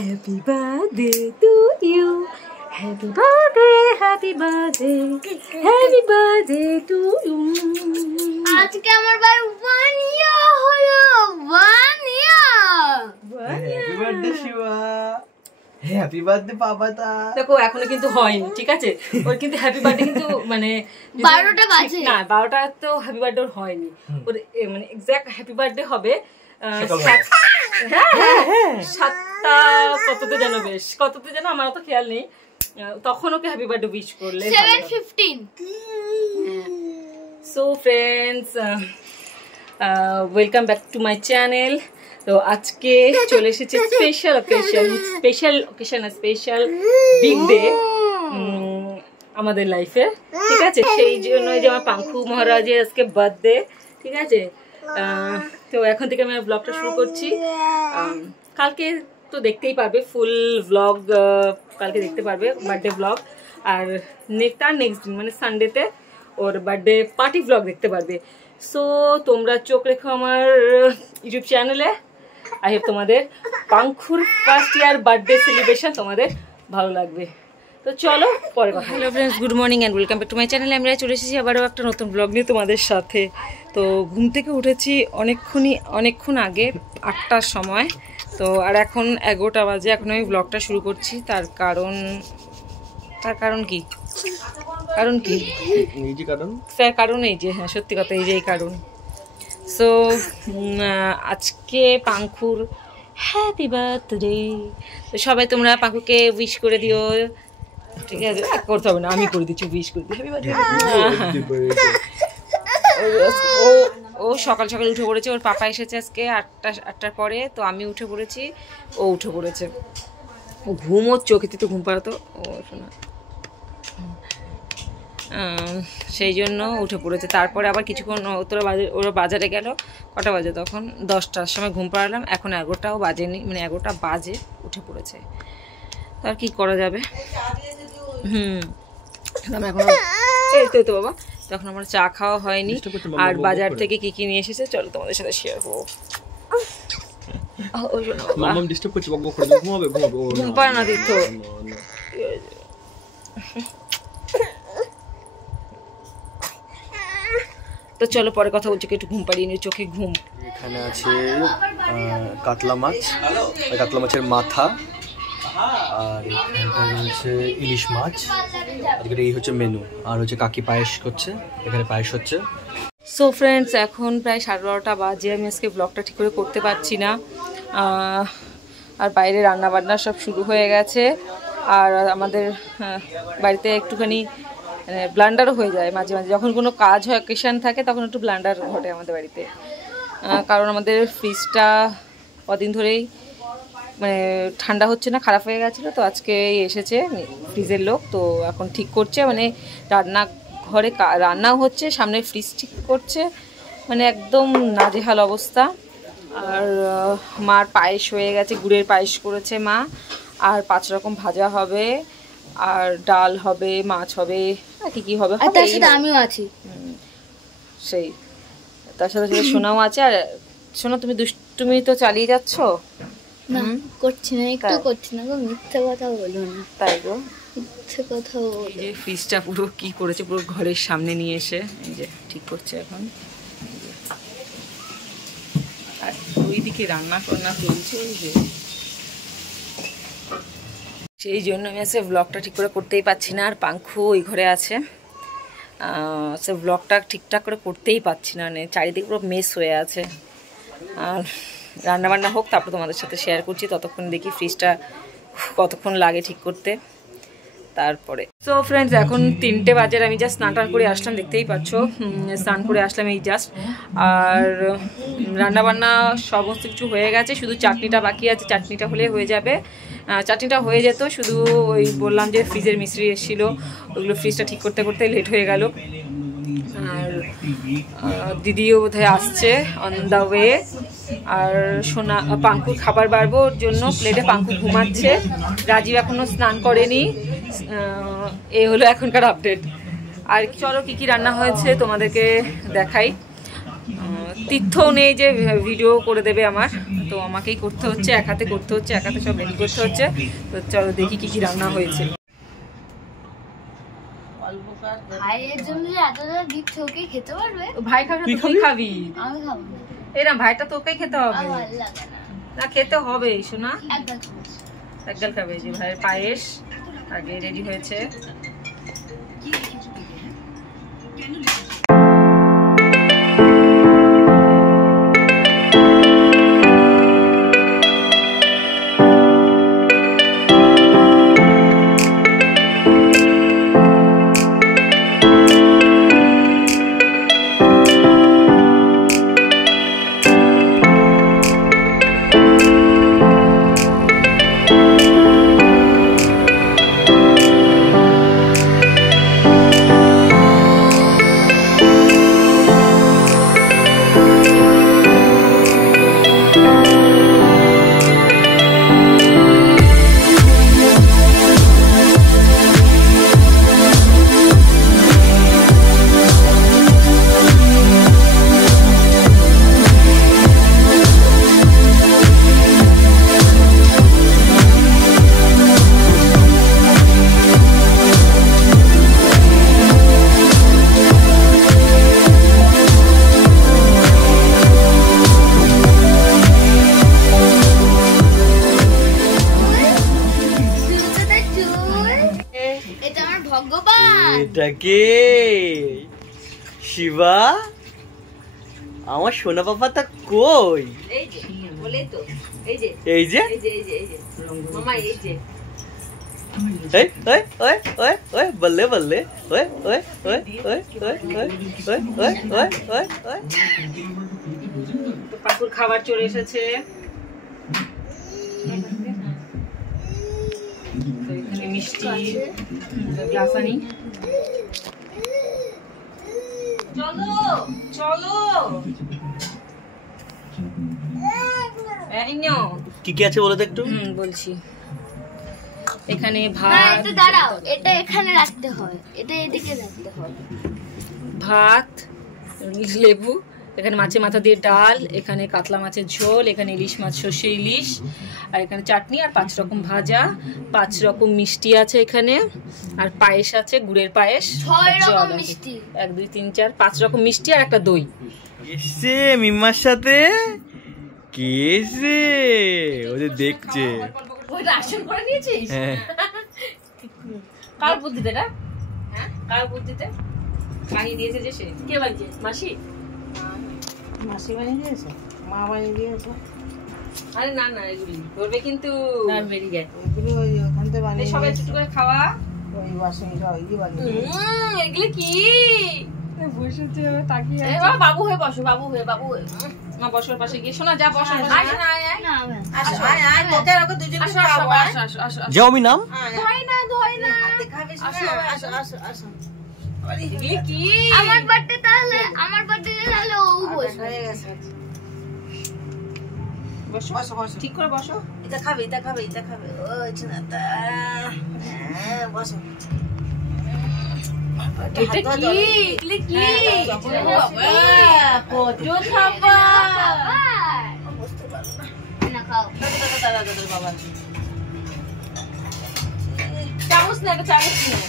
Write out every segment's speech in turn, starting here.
Happy birthday to you. Happy birthday, happy birthday, happy birthday to you. আজকে আমার ভাই 1 year হলো 1 year. Happy birthday Shiba, happy birthday Papata. দেখো এখনো কিন্তু হয়নি, ঠিক আছে? ওর কিন্তু হ্যাপি বার্থডে কিন্তু মানে 12টা বাজে না, 12টা তো হ্যাপি বার্থডে ওর হয়নি। ওর মানে এক্সাক্ট হ্যাপি বার্থডে হবে 7টা কততে যেন, বেশ কততে যেন, আমার তো খেয়াল নেই। তখন ওকে হ্যাপি বার্থডে উইশ করলে 7:15। So friends, welcome back to my channel. তো আজকে চলে এসেছে স্পেশাল বিগ ডে আমাদের লাইফে, ঠিক আছে? সেই জন্যই যে আমার পাঙ্খু মহারাজের আজকে বার্থডে, ঠিক আছে? তো এখন থেকে আমি ব্লগটা শুরু করছি। কালকে তো দেখতেই পারবে ফুল ব্লগ, কালকে দেখতে পারবে বার্থডে ব্লগ। আর নেক্সট দিন মানে সানডেতে ওর বার্থডে পার্টি ব্লগ দেখতে পারবে। সো তোমরা চোখ রেখো আমার ইউটিউব চ্যানেলে। আই হোপ তোমাদের পাঙ্খুর ফার্স্ট ইয়ার বার্থডে সেলিব্রেশন তোমাদের ভালো লাগবে। তো চলো পরে কথা। Hello friends, good morning and welcome back to my চ্যানেলে। আমরা চলে এসেছি আবারও একটা নতুন ব্লগ নিয়ে তোমাদের সাথে। তো ঘুম থেকে উঠেছি অনেকক্ষণ আগে, 8টার সময়। তো আর এখন 11টা বাজে, এখন আমি ব্লগটা শুরু করছি। তার কারণ কি কারণ এই যে, হ্যাঁ সত্যি কথা, এই যে এই কারণ। সো আজকে পাঙ্খুর হ্যাপি বার্থডে। তো সবাই তোমরা পাঙ্খুকে উইশ করে দিও, ঠিক আছে? করতে হবে না, আমি করে দিচ্ছি, উইশ করে দিই হ্যাপি বার্থডে। ও সকাল সকাল উঠে পড়েছে। ওর পাপা এসেছে আজকে 8টার পরে, তো আমি উঠে পড়েছি, ও উঠে পড়েছে। ও ঘুমও চোখেতে তো ঘুম পাড়াতো ও শোনা, সেই জন্য উঠে পড়েছে। তারপরে আবার কিছুক্ষণ ওরা বাজারে গেল। কটা বাজে তখন? 10টার সময় ঘুম পাড়ালাম। এখন 11টাও বাজেনি, মানে 11টা বাজে উঠে পড়েছে। তার কি করা যাবে? আমি এখন এই তো বাবা, তখন আমার চা খাওয়া হয়নি। আর বাজার থেকে কি কি নিয়ে এসেছে চলো তোমাদের সাথে শেয়ার করবো। ঘুম পাড়া না দিত। তো চলো পরে কথা বলছি, একটু ঘুম পাড়িয়ে নিয়ে, চোখে ঘুম। এখানে আছে কাতলা মাছের মাথা, আর এখানে হচ্ছে ইলিশ মাছ। আজকে এই হচ্ছে মেনু। আর হচ্ছে কাকি পায়েস করছে, এখানে পায়েস হচ্ছে। সো ফ্রেন্ডস, এখন প্রায় 12:30 বাজে। আমি আজকে ব্লগটা ঠিক করে করতে পারছি না। আর বাইরে রান্নাবান্না সব শুরু হয়ে গেছে। আর আমাদের বাড়িতে একটুখানি ব্লান্ডারও হয়ে যায় মাঝে মাঝে, যখন কোনো কাজ হয়, অকেশন থাকে, তখন একটু ব্লান্ডার ঘটে আমাদের বাড়িতে। কারণ আমাদের ফ্রিজটা কদিন ধরেই মানে ঠান্ডা হচ্ছে না, খারাপ হয়ে গেছিলো। তো আজকে এসেছে ফ্রিজের লোক, তো এখন ঠিক করছে। মানে রান্নাঘরে রান্নাও হচ্ছে, সামনে ফ্রিজ ঠিক করছে, মানে একদম নাজেহাল অবস্থা। আর মার পায়েস হয়ে গেছে, গুড়ের পায়েস করেছে মা। আর 5 রকম ভাজা হবে, আর ডাল হবে, মাছ হবে, আর কি হবে। তার সাথে আমিও আছি, সেই তার সাথে সোনাও আছে। আর সোনা, তুমি তো চালিয়ে যাচ্ছ? না করছি না, একটু করছি না গো, মিথ্যে কথা বলো না। তাই গো, মিথ্যে কথা বলো। এই যে ফ্রিজটা পুরো কি করেছে, পুরো ঘরের সামনে নিয়ে এসে এই যে ঠিক করছে এখন। আর ওইদিকে রান্না চলছে, এই যে সেই জন্য আমি আজকে ব্লগটা ঠিক করে করতেই পারছি না। আর পাঙ্খু ওই ঘরে আছে, সে ব্লগটা ঠিকঠাক করে করতেই পারছি না, মানে চারিদিকে পুরো মেস হয়ে আছে। আর রান্নাবান্না হোক, তারপর তোমাদের সাথে শেয়ার করছি। ততক্ষণ দেখি ফ্রিজটা কতক্ষণ লাগে ঠিক করতে, তারপরে। সো ফ্রেন্ডস, এখন 3টে বাজে। আমি জাস্ট স্নান করে আসলাম, দেখতেই পাচ্ছ, স্নান করে আসলাম এই জাস্ট। আর রান্নাবান্না সমস্ত কিছু হয়ে গেছে, শুধু চাটনিটা বাকি আছে। চাটনিটা হলে হয়ে যাবে। চাটনিটা হয়ে যেত, শুধু ওই বললাম যে ফ্রিজের মিস্ত্রি এসেছিলো, ওইগুলো ফ্রিজটা ঠিক করতে করতে লেট হয়ে গেল। আর দিদিও বোধহয় আসছে অন দ্য ওয়ে। আর সোনা পাঙ্কুর খাবার বাড়বোর জন্য প্লেটে পাঙ্কু ঘুমাচ্ছে। রাজীব এখনো স্নান করেনি। এই হলো এখনকার আপডেট। আর চলো কি কি রান্না হয়েছে তোমাদেরকে দেখাই। তীর্থও নেই যে ভিডিও করে দেবে আমার, তো আমাকেই করতে হচ্ছে, এক হাতে করতে হচ্ছে, এক হাতে সব রেডি করতে হচ্ছে। তো চলো দেখি কি কি রান্না হয়েছে। ভাইয়ের জন্য যে এতটা দিচ্ছ, ওকে খেতে পারবে? ভাই খাবে, তুই খাবি? আমি খাবো না, এরকম ভাইটা তোকেই খেতে হবে। আমার ভালো লাগে না। না খেতে হবে শোনা, একদম খাবো। একগাল খাবে। যে ভাইয়ের পায়েস আগে রেডি হয়েছে। এটা কে? শিবা, আমার সোনা পাপাটা কই? এই যে বলেই তো, এই যে এই যে এই যে এই যে এই যে মামা, এই যে ওই ওই ওই ওই ওই বল্লে বল্লে ওই ওই ওই ওই ওই ওই ওই ওই ওই ওই ওই। তো পাপুর খাবার চলে এসেছে। তো এখানে মিষ্টি, গ্লাস আনি। চলো চলো, কি কি আছে বলো তো একটু। বলছি, এখানে না, ভাত, একটু দাঁড়াও, এটা এখানে রাখতে হয়, এটা এদিকে রাখতে হয়। ভাত, লেবু, এখানে মাছের মাথা দিয়ে ডাল, এখানে কাতলা মাছের ঝোল, এখানে ইলিশ মাছ, সর্ষে ইলিশ, আর এখানে চাটনি, আর 5 রকম ভাজা, 5 রকম মিষ্টি আছে এখানে, আর পায়েস আছে, গুড়ের পায়েস, 6 রকম জল আছে। মিষ্টি, 1 2 3 4 5 রকম মিষ্টি আর একটা দই। এসে মিম্মার সাথে কে এসে ওদের দেখছে। ওই রাশন করে নিয়েছিস? হ্যাঁ। কার বুদ্ধিতে এটা? হ্যাঁ, কার বুদ্ধিতে বানিয়ে দিয়েছে? যে সে কে বানিয়েছে? মাসি? মাসি বানিয়ে দিয়েছে, মা বানিয়ে দিয়েছে। আরে না না, এগুলি ধরবে কিন্তু, বেরিয়ে যায়। ওইগুলো ওই ওখান থেকে বানিয়ে সবাই একটু করে খাওয়া। ওই বাসনটা ওই বানিয়ে দিয়েছে। এগুলি কি বসেছে তাকিয়ে এ বাবা, বাবু হয়ে বসো, বাবু হয়ে, বাবু হয়ে। মা বসোর পাশে গিয়ে, শোনা যা বসো। না আসো, আয় আয়, তোকে ওকে দুজনে খাওয়াবো। যাও আমি নাম। ধয় না, ধয় না। হাতে খাবি না। আসো আসো আসো। এগুলি কি? আমার বার্থডে তাহলে, আমার বার্থডে তাহলে ও বসবে। হয়ে গেছে। বসো বসো বসো। ঠিক করে বসো। এটা খাবে, এটা খাবে, এটা খাবে। ওই ছেলেটা। হ্যাঁ, বসো। এটা কি? এগুলি কি? বাবা, কত খাবার। বুঝতে পারবো না। না খাও। দাদা দাদা বাবা। চামচ না, একটা চামচ নিয়ে।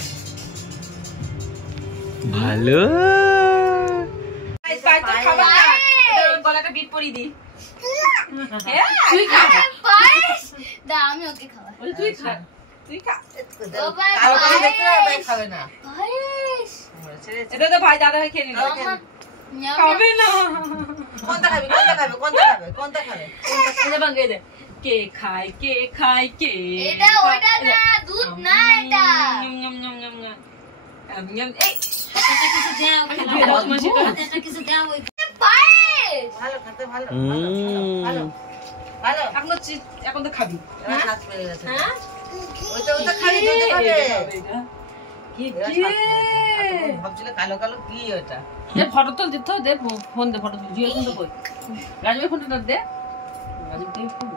ভালো। খাবার না, গলাটা বিট পরিয়ে দি। তুই খা, পায়েস দা, আমি ওকে খাওয়াই। তুই খা, তুই খা। বাবা, কারো কাছে দেখতে হবে, পায়েস। খাবে না। পায়েস। এটা তো ভাই দাদা ভাই খেয়ে নিল। আমার নিয়ম খাবে না। কোনটা খাবে, কোনটা খাবে, কোনটা খাবে, কোনটা খাবে? এটা ভাঙিয়ে দে। কে খায়, কে খায়, কে এটা ওটা না, দুধ না এটা। নিয়ম নিয়ম নিয়ম নিয়ম নিয়ম। নিয়ম এই এটা কিছু দাও, ধুয়ে দাও তোমার সেটা। এটা কিছু দাও। পায়েস। ভালো খেতে, ভালো ভালো ভালো। এখন তো খাবি। এবার হাত পেয়ে গেছে। হ্যাঁ, ওইটা খাবি, দুধে খাবে। কি এবার কি? হাত পেয়ে গেছে। এতক্ষণ ভাবছিলে কালো কালো কি ওটা? দে ফটো তুল, দিতে দে ফোন, দে ফটো তুল। জিও ফোন তো কই? রাজীবের ফোনটা দে। রাজীব ফোন।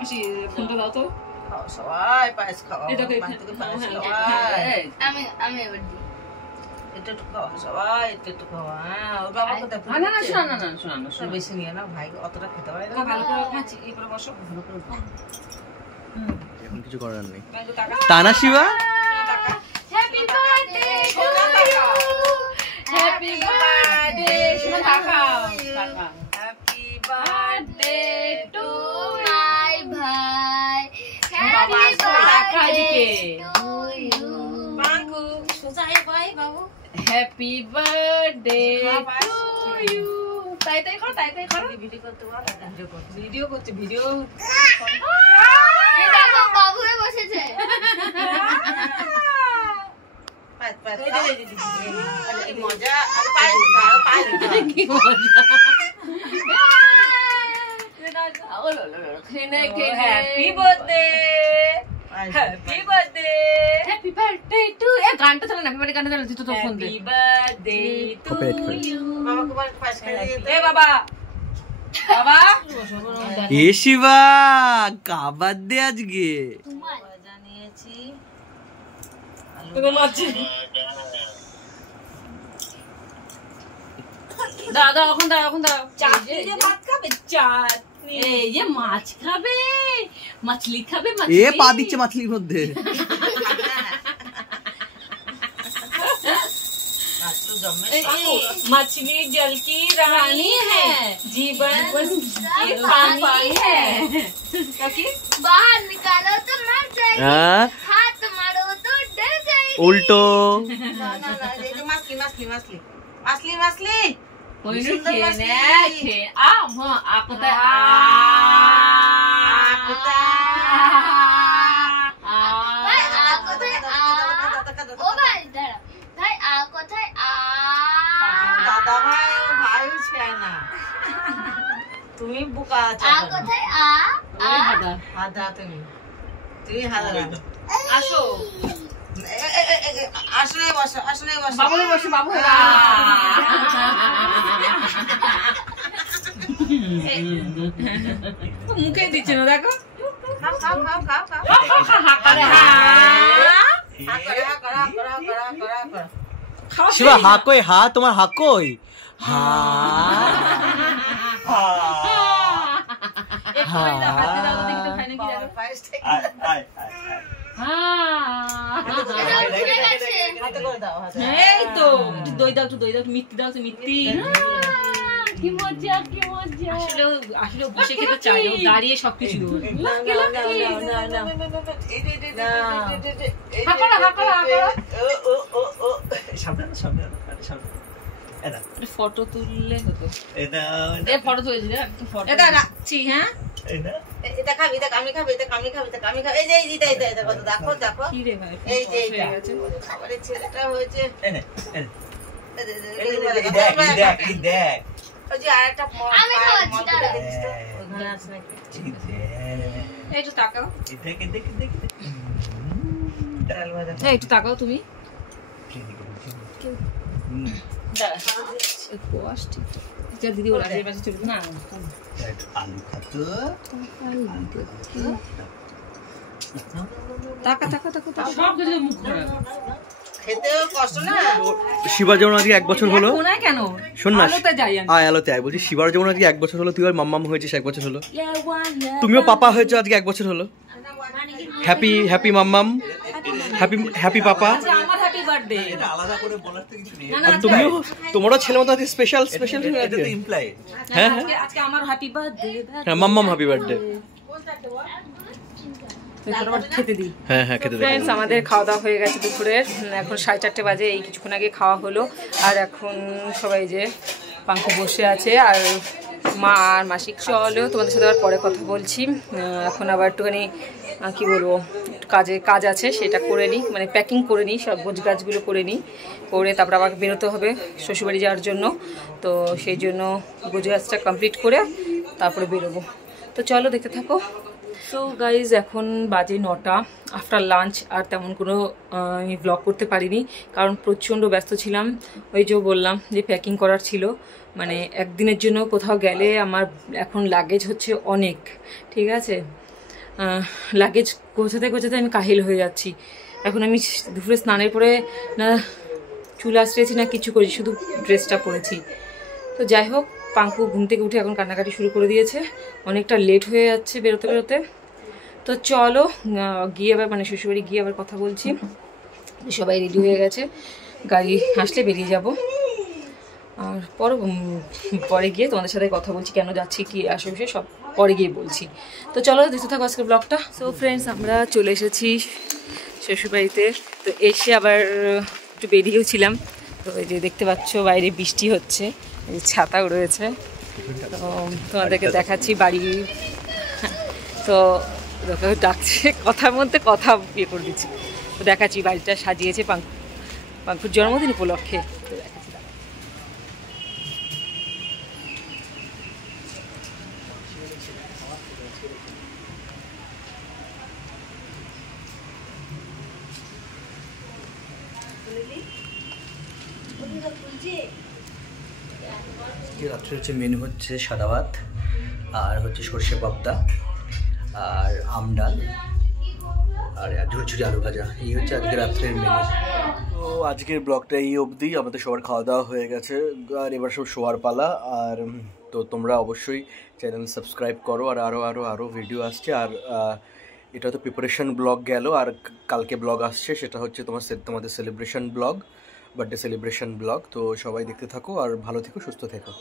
আসি ফোনটা দাও তো। খাও, সবাই পায়েস খাও। এটা কই? বাড়ি থেকে পায়েস হ্যাঁ, খাওয়াই। হ্যাঁ, আমি এবার দিই। একটু খাওয়া সবাই একটু খাওয়া। হ্যাঁ ওর বাবা কোথায়? না না শোনা না না শোনা না শোনা বেশি নিয়ে না ভাই, অতটা খেতে পারে না। ভালো করে খাচ্ছি এই করে বসো ভালো করে এখন কিছু করার নেই। টাকা তানা শিবা happy birthday to you, happy birthday শোনা তাকাও তাকাও, হ্যাপি বার্থডে টু মাই ভাই, happy birthday to you. Panku সোজা ভাই বাবু, হ্যাপি বার্থডে টু ইউ। তাই তাই করো তাই তাই করো। ভিডিও করতে পারো? ভিডিও করতে ভিডিও করছে ভিডিও। এই দেখো বাবুরে বসেছে। মজা। কি মজা। Happy birthday happy birthday happy birthday to. এ গানটা চালা না, হ্যাপি বার্থডে গানটা চালা, তুই তো তোর ফোন দে। Happy birthday to you. এ বাবা বাবা এ শিবা কাবার দে আজকে। জানিয়েছি তুমি মাছি দাদা এখন দাও এখন দাও। চাটনি দিয়ে ভাত খাবে? চাটনি এই যে মাছ খাবে, মাছলি খাবে? এ পা দিচ্ছে মাছলির মধ্যে। मछली जल की रानी है, जीवन की पानी है। बाहर निकालो तो मर जाएगी, हाँ? हाथ मारो तो डर जाएगी। উল্টো মাছলি कोई नहीं सुंदर खेने मछली। खे आ हाँ आपको तो आ ভাই আ কোথায় আ? ও ভাই দাঁড়া, ভাই আ কোথায় আ? দাদা ভাই ও ভাই ছিল না, তুমি বোকা আছো। আ কোথায় আ? হাদা তুমি হাদা আসো আসলে বসো আসলে বসো বাবু বসে বাবু মুখে দিচ্ছে না দেখো। খাও খাও খাও খাও খাও আরে হ্যাঁ শিবা হা কই, হা তোমার হা কই, হা এই তো দই দাও, দই দাও, মিষ্টি দাও, মিষ্টি। কি মজা কি মজা। আসলে বসে খেতে চাই, দাঁড়িয়ে সবকিছু ফটো তুললে হতো। ফটো তুলেছি এটা রাখছি। হ্যাঁ এটা খাবি, এটা আমি খাবি, এটা আমি খাবি, এটা আমি খাবি। এই যে এইটা দেখো দেখো দেখো, কি রে ভাই, এই যে এইটা খাবারের ছেলেটা হয়েছে। ওই যে আরেকটা আমি খাওয়াচ্ছি, দাঁড়াও। ওখানে আছে নাকি? একটু তাকাও, ডাল ভাজা একটু তাকাও তুমি। দিদি ওর আগে পাশে চলে না টাকা টাকা টাকা সব কিছু মুখ খারাপ। খেতেও কষ্ট না। শিবার যেমন আজকে 1 বছর হলো, কোনায় কেন শোন না আলোতে যাই আমি। আয় আলোতে আয়। বলছি শিবার যেমন আজকে 1 বছর হলো, তুই আর মাম্মাম হয়েছিস 1 বছর হলো, তুমিও পাপা হয়েছো আজকে 1 বছর হলো। হ্যাপি হ্যাপি মাম্মাম, হ্যাপি হ্যাপি পাপা। আচ্ছা আমার হ্যাপি বার্থডে আলাদা করে বলার তো কিছু নেই। না না আর তুমিও, তোমারও ছেলে মতো আজকে স্পেশাল স্পেশাল হয়ে এটা আছে। তো ইমপ্লাই। হ্যাঁ আজকে আজকে আমার হ্যাপি বার্থডে। হ্যাঁ মাম্মাম হ্যাপি বার্থডে। খেতে দিই। হ্যাঁ হ্যাঁ খেতে দে। ফ্রেন্ডস আমাদের খাওয়া দাওয়া হয়ে গেছে দুপুরের, এখন 4:30 বাজে। এই কিছুক্ষণ আগে খাওয়া হলো, আর এখন সবাই যে পাঙ্কু বসে আছে আর মা আর মাসি। চলো তোমাদের সাথে আবার পরে কথা বলছি। এখন আবার একটুখানি কি বলবো, কাজ আছে সেটা করে নিই, মানে প্যাকিং করে নিই, সব গোছ গাছগুলো করে নিই, করে তারপর আবার বেরোতে হবে শ্বশুরবাড়ি যাওয়ার জন্য। তো সেই জন্য গোছ গাছটা কমপ্লিট করে তারপরে বেরোবো। তো চলো দেখতে থাকো। সো গাইজ এখন বাজে 9টা আফটার লাঞ্চ। আর তেমন কোনো আমি ব্লগ করতে পারিনি, কারণ প্রচণ্ড ব্যস্ত ছিলাম। ওই যে বললাম যে প্যাকিং করার ছিল, মানে একদিনের জন্য কোথাও গেলে আমার এখন লাগেজ হচ্ছে অনেক, ঠিক আছে। লাগেজ গোছাতে গোছাতে আমি কাহিল হয়ে যাচ্ছি। এখন আমি দুপুরে স্নানের পরে না চুল আশ্রিয়েছি না কিছু করেছি, শুধু ড্রেসটা পরেছি। তো যাই হোক, পাঙ্কু ঘুম থেকে উঠে এখন কান্নাকাটি শুরু করে দিয়েছে, অনেকটা লেট হয়ে যাচ্ছে বেরোতে বেরোতে। তো চলো গিয়ে আবার মানে শ্বশুরবাড়ি গিয়ে আবার কথা বলছি। সবাই রেডি হয়ে গেছে, গাড়ি আসলে বেরিয়ে যাব। আর পরে গিয়ে তোমাদের সাথে কথা বলছি, কেন যাচ্ছি কি আশেপাশে সব পরে গিয়ে বলছি। তো চলো দেখতে থাকো আজকের ব্লগটা। সো ফ্রেন্ডস, আমরা চলে এসেছি শ্বশুরবাড়িতে। তো এসে আবার একটু বেরিয়েও ছিলাম। তো এই যে দেখতে পাচ্ছ বাইরে বৃষ্টি হচ্ছে, এই যে ছাতাও রয়েছে। তো তোমাদেরকে দেখাচ্ছি বাড়ি। তো ডাকছে, কথার মধ্যে কথা ইয়ে করে দিচ্ছি। তো দেখাচ্ছি বাড়িটা সাজিয়েছে পাঙ্কুর জন্মদিন উপলক্ষে। তো দেখাচ্ছি। রাত্রে হচ্ছে মেনু হচ্ছে সাদা ভাত, আর হচ্ছে সর্ষে পাবদা, আর আম ডাল, আর ঝুরঝুরি আলু ভাজা। এই হচ্ছে আজকে রাত্রের মেনু। তো আজকের ব্লগটা এই অবধি। আমাদের সবার খাওয়া দাওয়া হয়ে গেছে, আর এবার সব শোয়ার পালা। আর তো তোমরা অবশ্যই চ্যানেল সাবস্ক্রাইব করো, আর আরও ভিডিও আসছে। আর এটা তো প্রিপারেশন ব্লগ গেল, আর কালকে ব্লগ আসছে, সেটা হচ্ছে তোমাদের celebration blog, birthday celebration blog. তো সবাই দেখতে থাকো, আর ভালো থেকো, সুস্থ থেকো।